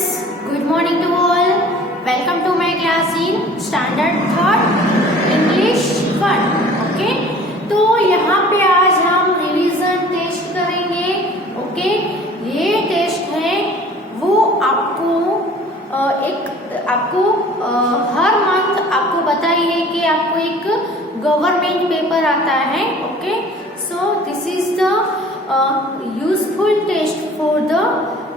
students, good morning to all. Welcome to my class in standard 3rd English 1. Okay, तो यहाँ पे आज हम रिवीजन टेस्ट करेंगे. ओके, ये टेस्ट है वो आपको हर मंथ आपको बताई है कि आपको एक गवर्नमेंट पेपर आता है. Okay, so this is the useful test for the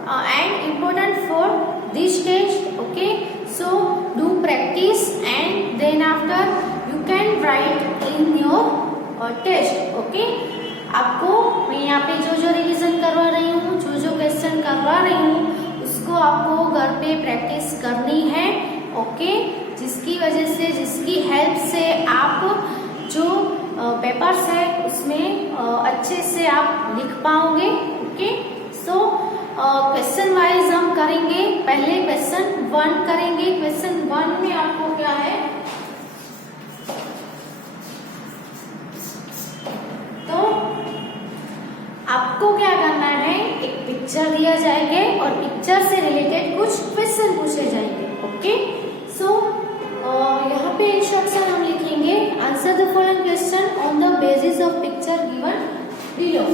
and important for this test. Okay, so do practice and then after you can write in your test. Okay, आपको मैं यहाँ पे जो रिवीजन करवा रही हूँ, जो क्वेश्चन करवा रही हूँ, उसको आपको घर पे प्रैक्टिस करनी है. ओके, जिसकी वजह से, जिसकी हेल्प से आप जो पेपर्स है उसमें अच्छे से आप लिख पाओगे. ओके, सो क्वेश्चन वाइज हम करेंगे. पहले क्वेश्चन 1 करेंगे. क्वेश्चन 1 में आपको क्या है, तो आपको क्या करना है, एक पिक्चर दिया जाएंगे और पिक्चर से रिलेटेड कुछ क्वेश्चन पूछे जाएंगे. ओके, सो यहाँ पे इंस्ट्रक्शन हम लिखेंगे. Answer the following question on the basis of picture given below.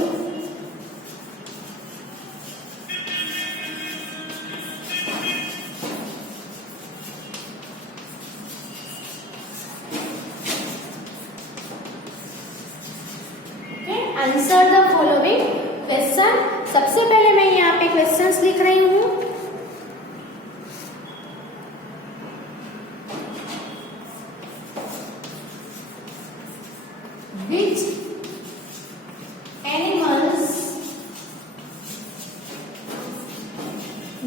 Answer the following question. सबसे पहले मैं यहाँ पे क्वेश्चंस लिख रही हूँ. Which animals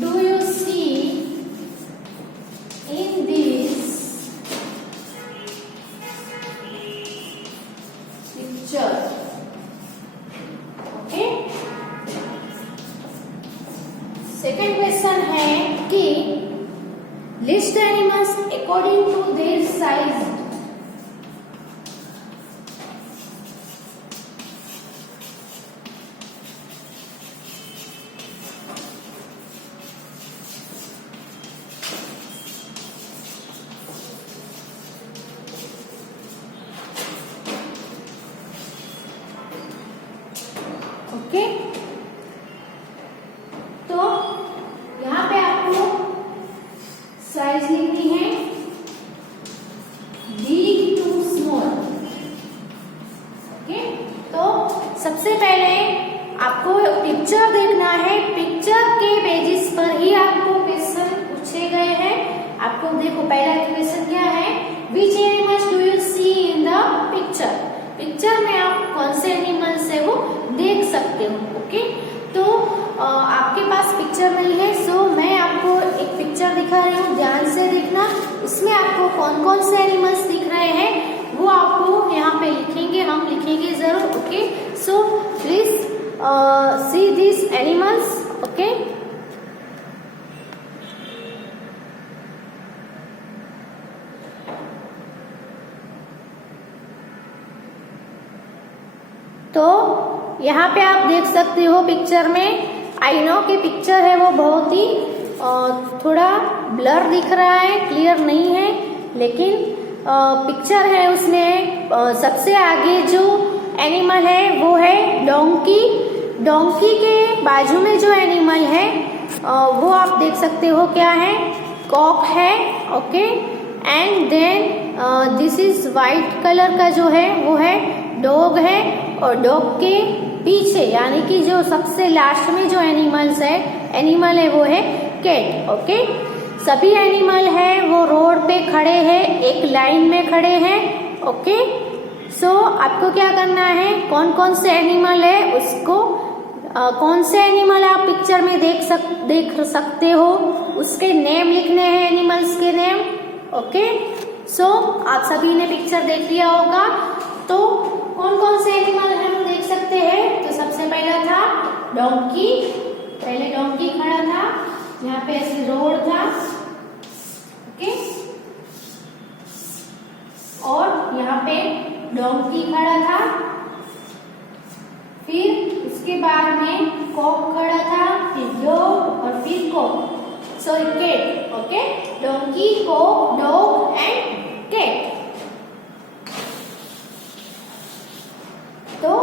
do you see in this picture? Second question है कि list animals according to their size. Okay, तो यहाँ पे आपको साइज लिखनी है बिग टू स्मॉल. ओके, तो सबसे पहले आपको पिक्चर देखना है. पिक्चर के बेसिस पर ही आपको क्वेश्चन पूछे गए हैं. आपको देखो, पहला क्वेश्चन क्या है, which animals do you see in the picture. Picture में आप कौन से एनिमल्स है वो देख सकते हो. ओके, तो आपके पास पिक्चर नहीं है, सो मैं आपको एक पिक्चर दिखा रही हूँ, ध्यान से देखना. इसमें आपको कौन कौन से एनिमल्स दिख रहे हैं वो आपको यहाँ पे लिखेंगे, हम लिखेंगे जरूर. Okay, so please see this animals. Okay, तो यहाँ पे आप देख सकते हो पिक्चर में. आई नो कि पिक्चर है वो बहुत ही थोड़ा ब्लर दिख रहा है, क्लियर नहीं है, लेकिन पिक्चर है उसमें सबसे आगे जो एनिमल है वो है डोंकी. डोंकी के बाजू में जो एनिमल है वो आप देख सकते हो क्या है, कॉक है. Okay, and then this is white colour का जो है वो है डॉग है, और डॉग के पीछे यानी कि जो सबसे लास्ट में जो एनिमल है वो है कैट. ओके, सभी एनिमल है वो रोड पे खड़े हैं, एक लाइन में खड़े हैं. ओके, सो आपको क्या करना है, कौन कौन से एनिमल है उसको कौन से एनिमल आप पिक्चर में देख सकते हो उसके नेम लिखने हैं, एनिमल्स के नेम. ओके, सो आप सभी ने पिक्चर देख लिया होगा. तो कौन कौन से एनिमल हम देख सकते हैं, तो सबसे पहला था डोंकी. पहले डोंकी खड़ा था, यहाँ पे ऐसे रोड था. ओके, और यहाँ पे डोंकी खड़ा था. फिर उसके बाद में कॉक खड़ा था, फिर डॉग और फिर cock. Sorry cat, okay, donkey, cock, dog and cat. तो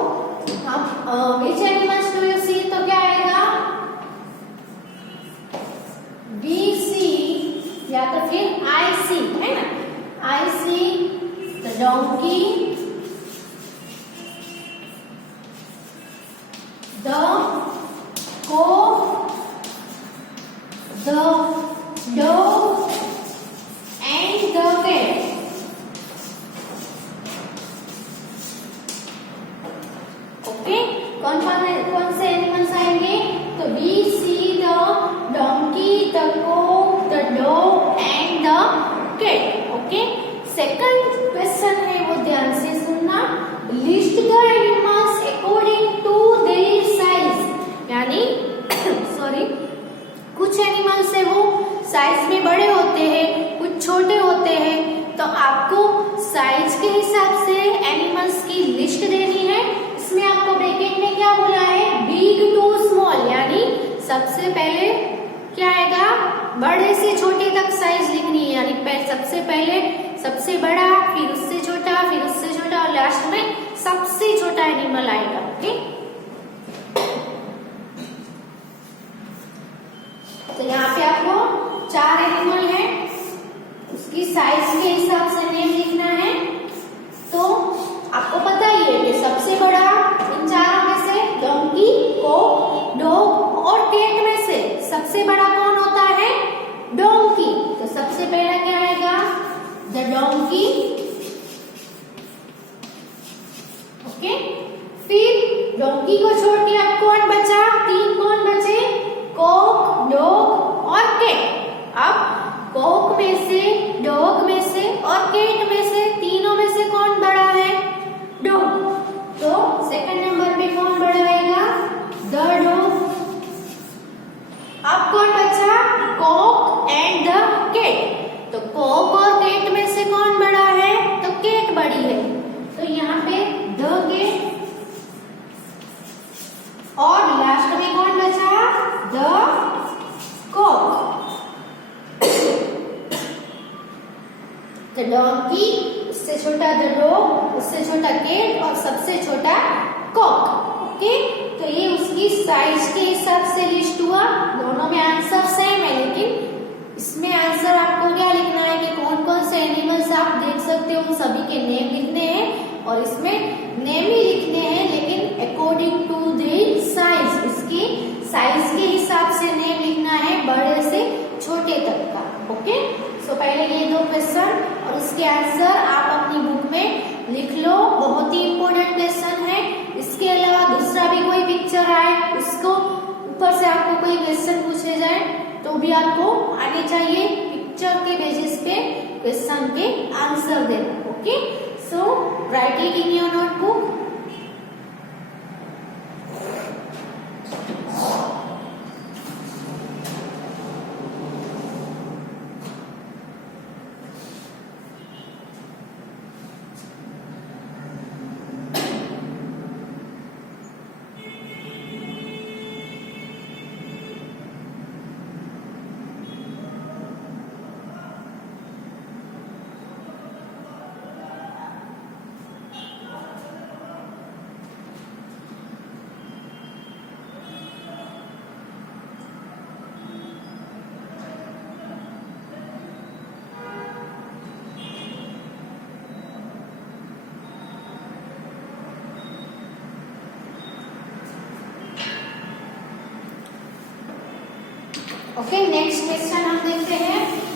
अब which animals do you see, तो क्या आएगा, वी सी या तो फिर आई सी, है ना, I see the donkey, the cock, the dog and the cat. Okay, कौन से एनिमल्स आएंगे, तो we see the donkey, the cock, the dog and the cat. Okay, second question है वो ध्यान से सुनना, list the animals according to their size, यानी सॉरी कुछ एनिमल्स है वो साइज में बड़े होते हैं, कुछ छोटे होते हैं, तो आपको साइज के हिसाब से एनिमल्स की लिस्ट देनी है। इसमें आपको ब्रैकेट में क्या बोला है, बिग टू स्मॉल, यानी सबसे पहले क्या आएगा, बड़े से छोटे तक साइज लिखनी है, यानी सबसे पहले सबसे बड़ा, फिर उससे छोटा, फिर उससे छोटा और लास्ट में सबसे छोटा एनिमल आएगा। ओके, तो यहाँ पे आपको 4 एनिमल है, उसकी साइज के हिसाब से नेम लिखना है। तो आपको पता ही है कि सबसे बड़ा इन चारों में से डोंकी, कॉक, डॉग और कैट में से सबसे बड़ा कौन होता है, डोंकी। तो सबसे पहला क्या आएगा, द डोंकी। ओके, फिर डोंकी को छोड़ के अब कौन बचा, 3 कौन बचे, कॉक, डॉग और कैट। अब कॉक में से, डॉग में से और कैट में से, तीनों में से कौन बड़ा है, डॉग। तो सेकंड नंबर पे कौन बड़ा आएगा, द डॉग। अब कौन बचा, कॉक एंड द कैट। तो कॉक और कैट में से कौन बड़ा है, तो कैट बड़ी है, तो यहाँ पे द कैट। और लास्ट में कौन बचा, द कॉक। द डोंकी, उससे छोटा द डॉग, उससे छोटा कैट और सबसे छोटा कॉक। ओके, तो ये उसकी साइज के हिसाब से लिस्ट हुआ। दोनों में आंसर सेम है, लेकिन इसमें आंसर आपको क्या लिखना है कि कौन कौन से एनिमल्स आप देख सकते हो, उन सभी के नेम लिखने हैं, और इसमें नेम ही लिखने हैं लेकिन अकॉर्डिंग टू देयर साइज, इसकी साइज के हिसाब से नेम लिखना है, बड़े से छोटे तक का। ओके, सो पहले ये 2 क्वेश्चन और उसके आंसर आप अपनी बुक में लिख लो, बहुत ही इंपॉर्टेंट क्वेश्चन है। इसके अलावा दूसरा भी कोई पिक्चर आए, उसको ऊपर से आपको कोई क्वेश्चन पूछे जाए तो भी आपको आने चाहिए, पिक्चर के बेसिस पे क्वेश्चन के आंसर देना। Okay, so right it in your notebook. Okay, next question हम देखते हैं।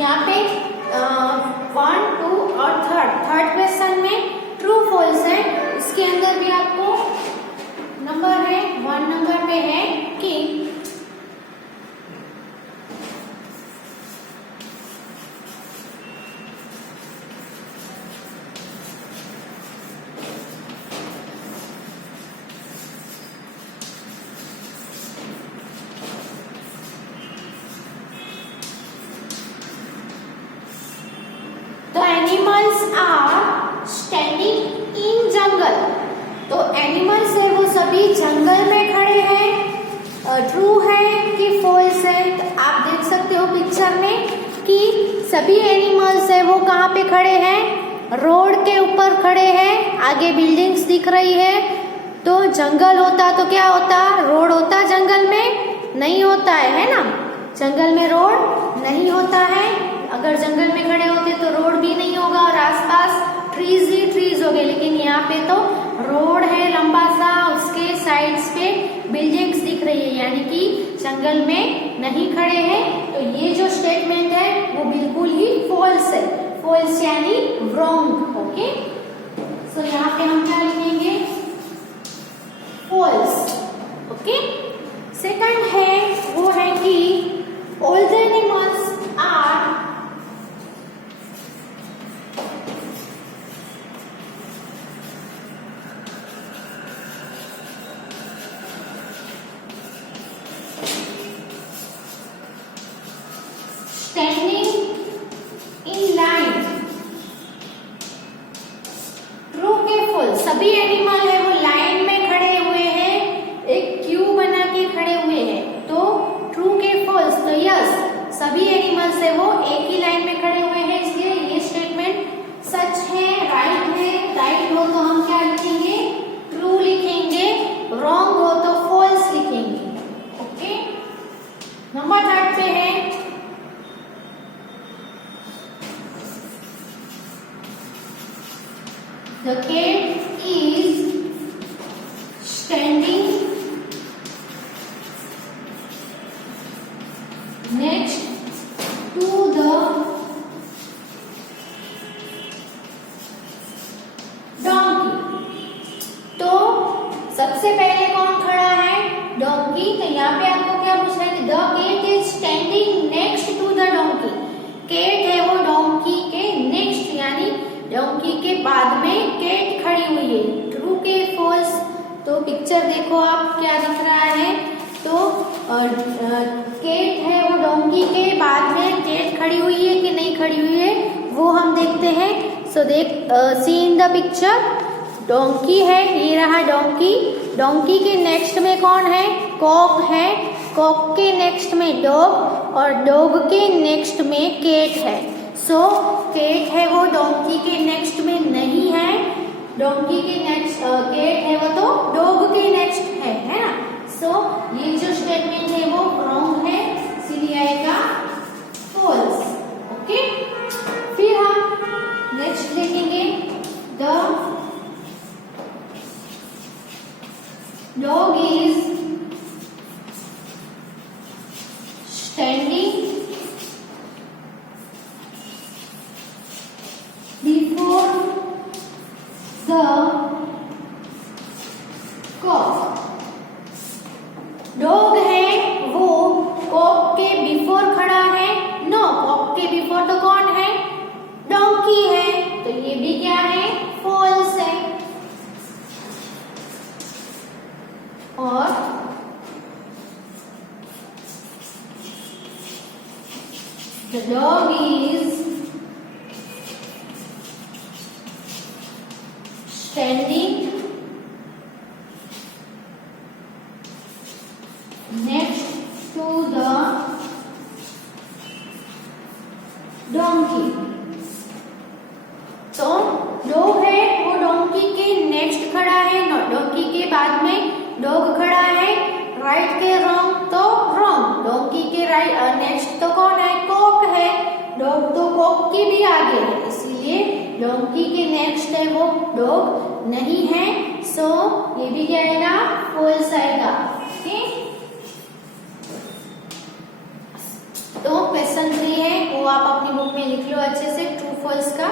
यहाँ पे 1, 2 और थर्ड क्वेश्चन में ट्रू फॉल्स है। इसके अंदर भी आपको नंबर है, 1 नंबर पे है कि एनिमल्स आर स्टैंडिंग इन जंगल। तो एनिमल्स है वो सभी जंगल में खड़े हैं। ट्रू है कि फॉल्स है? तो आप देख सकते हो पिक्चर में कि सभी एनिमल्स है वो कहाँ पे खड़े हैं? रोड के ऊपर खड़े हैं। आगे बिल्डिंग्स दिख रही है। तो जंगल होता तो क्या होता? रोड होता जंगल में? नहीं होता है ना? जंगल में रोड नहीं होता है। अगर जंगल में खड़े होते तो रोड भी नहीं होगा और आसपास ट्रीज ही ट्रीज हो गए। लेकिन यहाँ पे तो रोड है लंबा सा, उसके साइड्स पे बिल्डिंग्स दिख रही है, यानी कि जंगल में नहीं खड़े हैं। तो ये जो स्टेटमेंट है वो बिल्कुल ही फॉल्स है। फॉल्स यानी रॉन्ग। ओके, सो यहाँ पे हम क्या लिखेंगे? फॉल्स। ओके, सेकंड है वो है कि all the animals are standing in line. True के फॉल्स? सभी एनिमल है वो लाइन में खड़े हुए हैं, एक क्यू बना के खड़े हुए हैं। तो ट्रू के फॉल्स? तो यस, सभी एनिमल्स है वो एक ही लाइन में खड़े हुए हैं, इसलिए ये स्टेटमेंट सच है, राइट है। राइट हो तो हम क्या लिखेंगे? ट्रू लिखेंगे। रॉन्ग हो तो फॉल्स लिखेंगे। ओके, नंबर 3 पे है the cat is standing next to the donkey। तो सबसे पहले कौन खड़ा है? डोंकी। तो यहाँ पे आपको क्या पूछना है कि the cat is standing next to the donkey. Cat है वो डोंकी के नेक्स्ट, यानी डोंकी के बाद में कैट खड़ी हुई है। ट्रू के फॉल्स? तो पिक्चर देखो आप, क्या दिख रहा है? तो कैट है वो डोंकी के बाद में कैट खड़ी हुई है कि नहीं खड़ी हुई है वो हम देखते हैं। सो सी इन द पिक्चर, डोंकी है, ये रहा डोंकी। डोंकी के नेक्स्ट में कौन है? कॉक है। कॉक के नेक्स्ट में डॉग और डॉग के नेक्स्ट में कैट है। सो कैट है वो डोंकी के नेक्स्ट में नहीं है। डोंकी के नेक्स्ट कैट है वो तो डॉग के नेक्स्ट है ना? सो ये जो स्टेटमेंट है वो रॉन्ग है, इसलिए आएगा फॉल्स। ओके, फिर हम नेक्स्ट लिखेंगे the dog is standing before the cock। Dog है वो कॉक के बिफोर खड़ा है? नो, कॉक के बिफोर तो कौन है? डोंकी है। तो ये भी क्या है? फॉल्स है। और the dog is standing next to the donkey। तो डॉग है वो डोंकी के नेक्स्ट खड़ा है, डोंकी के बाद में डॉग खड़ा है। राइट के रॉन्ग? तो रॉन्ग। डोंकी के राइट नेक्स्ट तो कौन है? कॉक है। डॉग तो कॉक के भी आगे है, इसीलिए डोंकी के नेक्स्ट है वो डॉग नहीं है। सो ये भी क्या आएगा? फॉल्स आएगा। ओके, तो क्वेश्चन 3 है वो आप अपनी बुक में लिख लो अच्छे से, ट्रू फॉल्स का।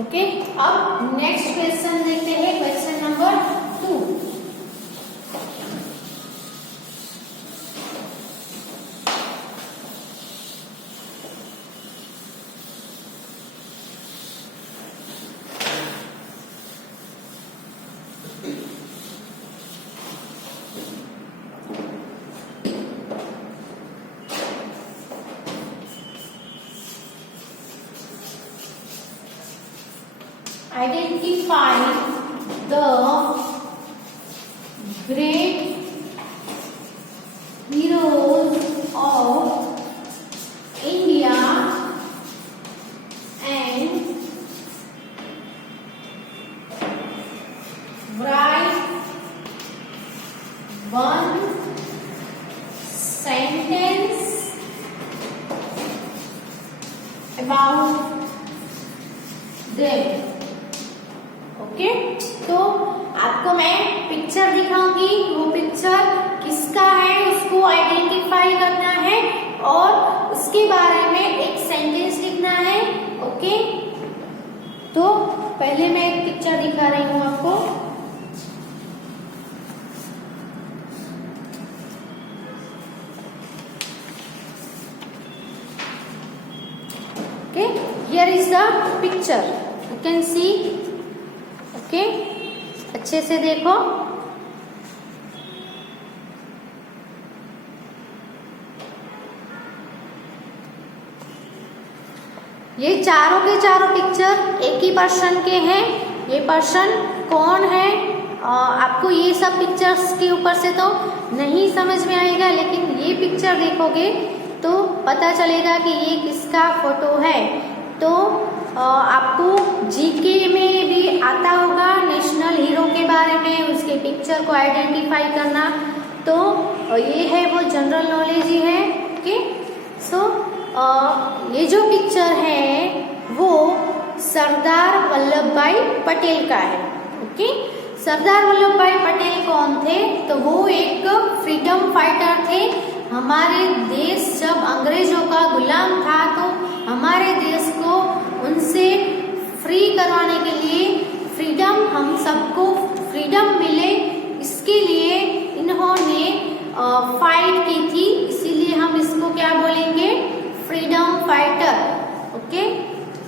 ओके, अब नेक्स्ट क्वेश्चन देखते हैं, question number 2। Identify the great heroes of India and write one sentence about them। Okay, तो आपको मैं पिक्चर दिखाऊंगी, वो पिक्चर किसका है उसको आइडेंटिफाई करना है और उसके बारे में एक सेंटेंस लिखना है। ओके, तो पहले मैं एक पिक्चर दिखा रही हूँ आपको। Okay, here is the picture, you can see. Okay, अच्छे से देखो। ये चारों के चारों पिक्चर एक ही पर्सन के हैं। ये पर्सन कौन है आपको ये सब पिक्चर्स के ऊपर से तो नहीं समझ में आएगा, लेकिन ये पिक्चर देखोगे तो पता चलेगा कि ये किसका फोटो है। तो आपको जीके में भी आता होगा नेशनल हीरो के बारे में, उसके पिक्चर को आइडेंटिफाई करना। तो ये है वो जनरल नॉलेज ही है। ओके, सो ये जो पिक्चर है वो सरदार वल्लभ भाई पटेल का है। ओके, सरदार वल्लभ भाई पटेल कौन थे? तो वो एक फ्रीडम फाइटर थे। हमारे देश जब अंग्रेजों का गुलाम था तो हमारे देश को उनसे फ्री करवाने के लिए, फ्रीडम, हम सबको फ्रीडम मिले, इसके लिए इन्होंने फाइट की थी। इसीलिए हम इसको क्या बोलेंगे? Freedom fighter. ओके,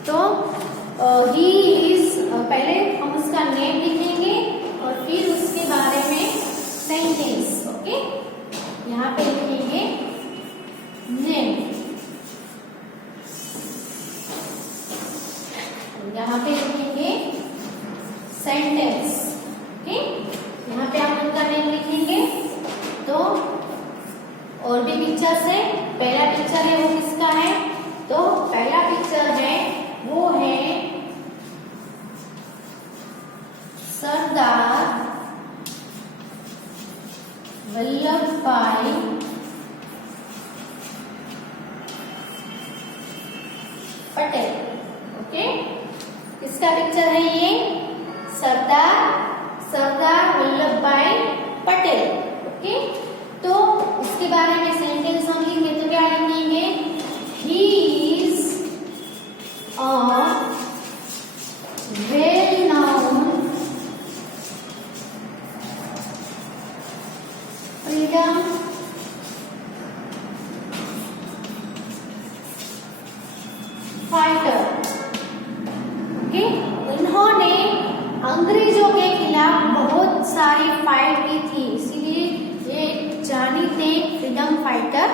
तो ही इज, पहले हम उसका नेम लिखेंगे और फिर उसके बारे में सेंटेंस। ओके, यहाँ पे लिखेंगे नेम, यहाँ पे लिखेंगे सेंटेंस। ओके, यहाँ पे आप उनका नेम लिखेंगे। तो और भी पिक्चर्स है, पहला पिक्चर है वो किसका है? तो पहला पिक्चर है वो है सरदार वल्लभ भाई पटेल। ओके, किसका पिक्चर है ये? सरदार वल्लभ भाई पटेल। ओके, तो इसके बारे में सेंटेंस हम लिखेंगे तो क्या लिखेंगे? He is a well known freedom fighter. Okay, उन्होंने अंग्रेजों के खिलाफ बहुत सारी फाइट की थी, इसीलिए ये जानीते फ्रीडम फाइटर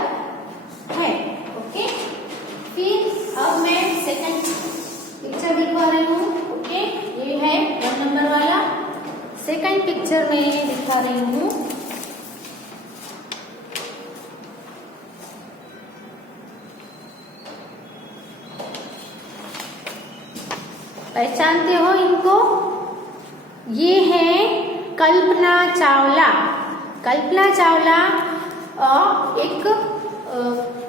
है। ओके, फिर अब मैं सेकंड पिक्चर दिखा रही हूँ। ओके, ये है 1 नंबर वाला। सेकंड पिक्चर में दिखा रही हूँ पहचानते हो इनको? ये है कल्पना चावला। कल्पना चावला एक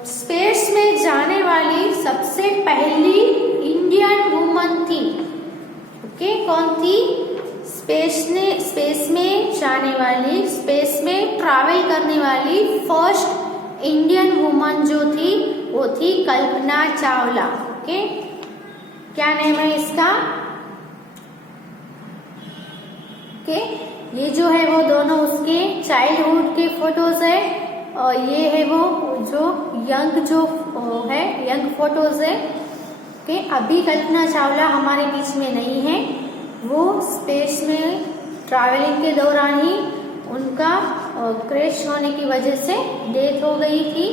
स्पेस में जाने वाली सबसे पहली इंडियन वुमन थी। ओके, कौन थी? स्पेस में जाने वाली, स्पेस में ट्रैवल करने वाली फर्स्ट इंडियन वुमन जो थी वो थी कल्पना चावला। ओके, क्या नेम है इसका? ओके, ये जो है वो दोनों उसके चाइल्डहुड के फोटोज है और ये है वो जो यंग फोटोज है। ओके, अभी कल्पना चावला हमारे बीच में नहीं है, वो स्पेस में ट्रैवलिंग के दौरान ही उनका क्रैश होने की वजह से डेथ हो गई थी।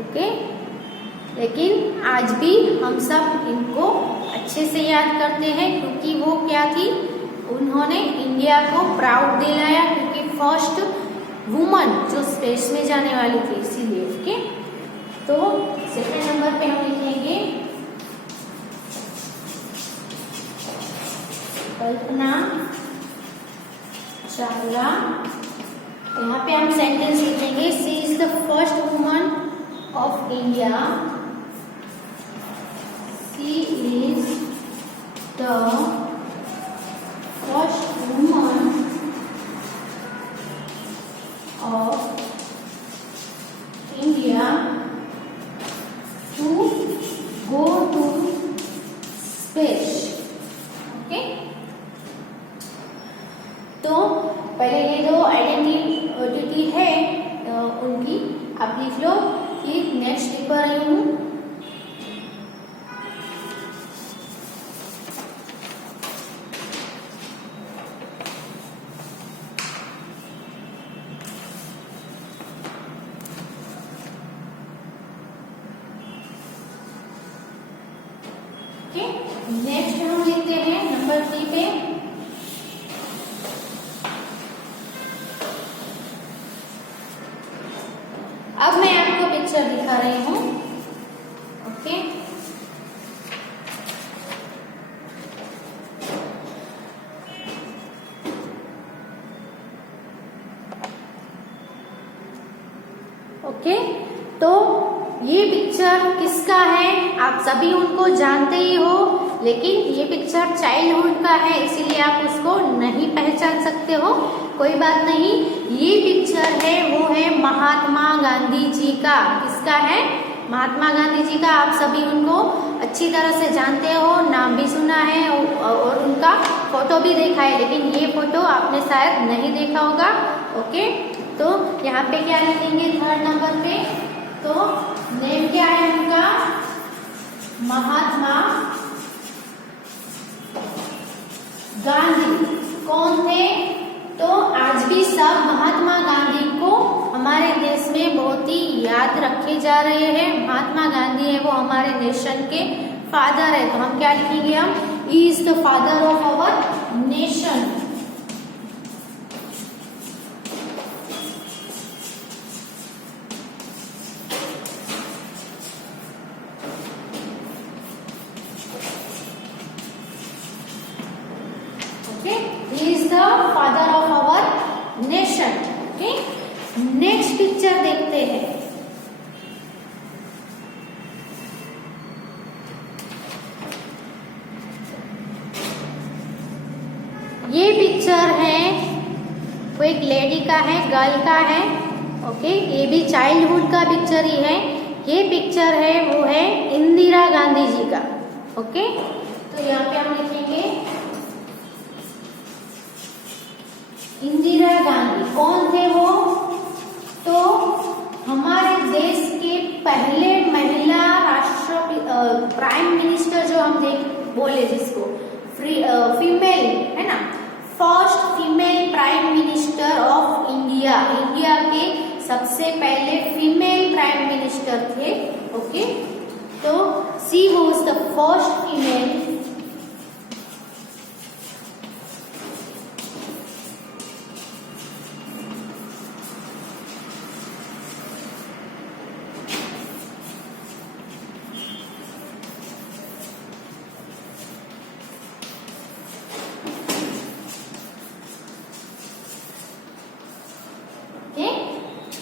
ओके, लेकिन आज भी हम सब इनको अच्छे से याद करते हैं क्योंकि वो क्या थी, उन्होंने इंडिया को प्राउड दिलाया क्योंकि फर्स्ट वुमन जो स्पेस में जाने वाली थी इसीलिए। ओके, तो सेकंड नंबर पे हम लिखेंगे कल्पना चावला। यहाँ पे हम सेंटेंस लिखेंगे, she is the first woman of India, she is the first woman of India to go to space. Okay, तो पहले ये दो आइडेंटिटी है उनकी, आप लिख लो कि नेक्स्ट लिख रही हूँ। नेक्स्ट हम लिखते हैं नंबर 3 पे, अब मैं आपको पिक्चर दिखा रही हूँ। ओके, ओके, तो ये पिक्चर किसका है आप सभी उनको जानते ही हो, लेकिन ये पिक्चर चाइल्डहुड का है इसीलिए आप उसको नहीं पहचान सकते हो, कोई बात नहीं। ये पिक्चर है वो है महात्मा गांधी जी का। किसका है? महात्मा गांधी जी का। आप सभी उनको अच्छी तरह से जानते हो, नाम भी सुना है और उनका फोटो भी देखा है, लेकिन ये फोटो आपने शायद नहीं देखा होगा। ओके, तो यहाँ पे क्या लिखेंगे थर्ड नंबर पे, तो नेम क्या है उनका? महात्मा गांधी। कौन थे? तो आज भी सब महात्मा गांधी को हमारे देश में बहुत ही याद रखे जा रहे हैं। महात्मा गांधी है वो हमारे नेशन के फादर है, तो हम क्या लिखेंगे? हम he is the father of our nation. He is the father of our nation. Okay, next picture देखते हैं। ये पिक्चर है वो एक लेडी का है, गर्ल का है। ओके, ये भी चाइल्डहुड का पिक्चर ही है। ये पिक्चर है वो है इंदिरा गांधी जी का। ओके, तो यहाँ पे हम लिखेंगे इंदिरा गांधी। कौन थे वो? तो हमारे देश के पहले महिला राष्ट्रपति प्राइम मिनिस्टर जो हम बोले जिसको फीमेल है ना, first female prime minister of India. India के सबसे पहले फीमेल प्राइम मिनिस्टर थे। ओके, तो she was the first female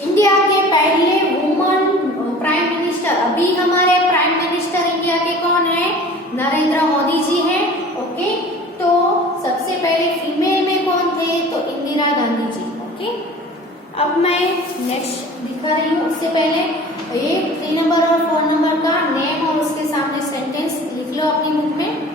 India के पहले वुमन प्राइम मिनिस्टर। अभी हमारे प्राइम मिनिस्टर इंडिया के कौन है? नरेंद्र मोदी जी हैं। ओके, तो सबसे पहले फीमेल में कौन थे? तो इंदिरा गांधी जी। ओके, अब मैं नेक्स्ट दिखा रही हूँ। उससे पहले ये 3 नंबर और 4 नंबर का नेम और उसके सामने सेंटेंस लिख लो अपनी बुक में।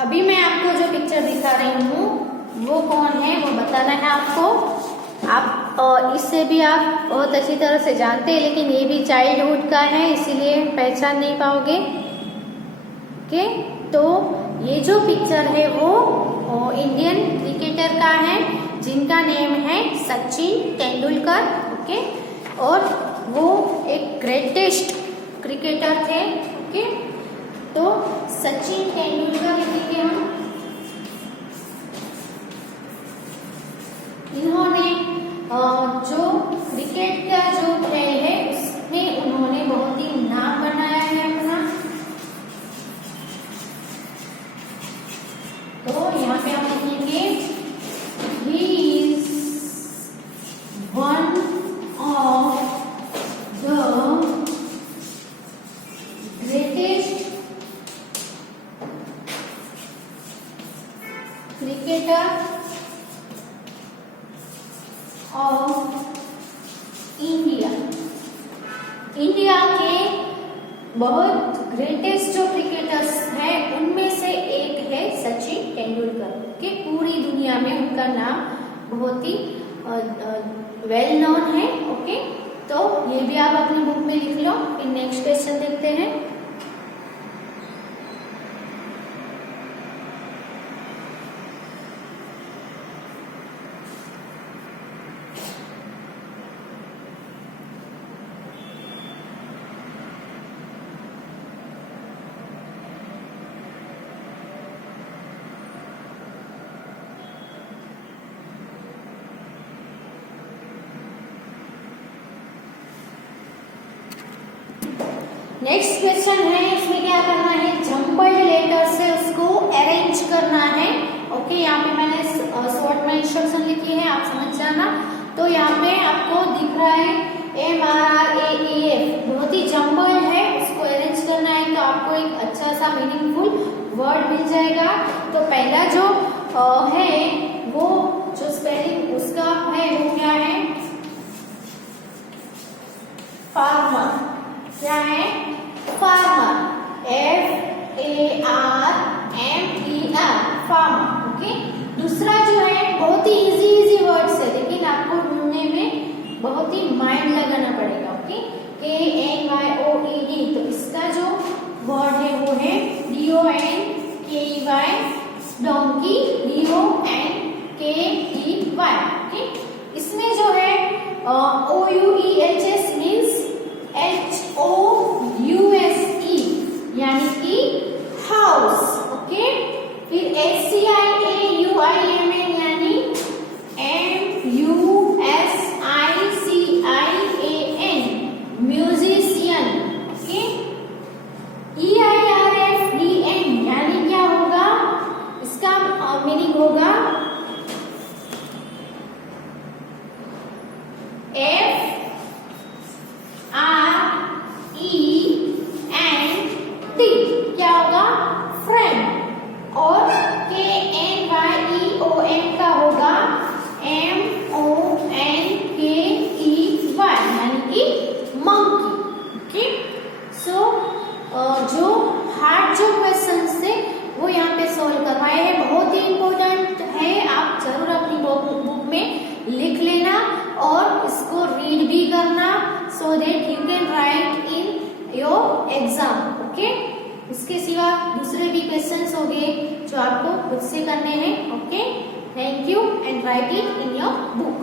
अभी मैं आपको जो पिक्चर दिखा रही हूँ वो कौन है वो बताना है आपको। आप इससे भी आप बहुत अच्छी तरह से जानते हैं, लेकिन ये भी चाइल्डहुड का है इसीलिए पहचान नहीं पाओगे। ओके, तो ये जो पिक्चर है वो इंडियन क्रिकेटर का है जिनका नेम है सचिन तेंदुलकर। ओके, और वो एक ग्रेटेस्ट क्रिकेटर थे। ओके, तो सचिन तेंदुलकर लिखेंगे हम। इन्होंने जो क्रिकेट का जो खेल है उसमें उन्होंने बहुत ही नाम बनाया है अपना। तो यहाँ पे हम लिखेंगे he is one of the greatest cricketer of India. India के बहुत ग्रेटेस्ट जो क्रिकेटर्स हैं उनमें से एक है सचिन तेंदुलकर के। पूरी दुनिया में उनका नाम बहुत ही वेल नोन है। ओके, तो ये भी आप अपनी बुक में लिख लो। फिर नेक्स्ट क्वेश्चन देखते हैं। नेक्स्ट क्वेश्चन है, इसमें क्या करना है, जम्बल्ड लेटर से उसको अरेंज करना है। ओके, यहाँ पे मैंने शॉर्ट में इंस्ट्रक्शन लिखी है, आप समझ जाना। तो यहाँ पे आपको दिख रहा है MRAEF, बहुत ही जम्बल्ड है, उसको अरेंज करना है। तो आपको एक अच्छा सा मीनिंगफुल वर्ड मिल जाएगा। तो पहला जो है वो जो स्पेलिंग उसका है वो क्या है, फार्मर। क्या है, फार्मर, FARMER, फार्मर। ओके, दूसरा जो है बहुत ही इजी वर्ड्स है, लेकिन आपको ढूंढने में बहुत ही माइंड लगाना पड़ेगा। ओके, KNYOED, तो इसका जो वर्ड है वो है DONKEY, डोंकी, DONKEY। ओके, इसमें जो है OUEHS मीन्स HOUSE यानी कि हाउस। ओके, फिर SCIAUIMN यानी MUSICIAN, म्यूजिशियन। ओके, EIRFDN यानी क्या होगा, इसका मीनिंग होगा FREND, क्या होगा, फ्रेंड। और KNYEON का होगा MONKEY यानी कि मंकी। ओके, सो जो हार्ड जो क्वेश्चन थे वो यहाँ पे सोल्व करवाए हैं, बहुत ही इम्पोर्टेंट है। आप जरूर अपनी बुक में लिख लेना और इसको रीड भी करना, so that you can write in your exam. Okay, इसके सिवा दूसरे भी क्वेश्चंस होंगे जो आपको खुद से करने हैं। Okay, thank you and right it in your book.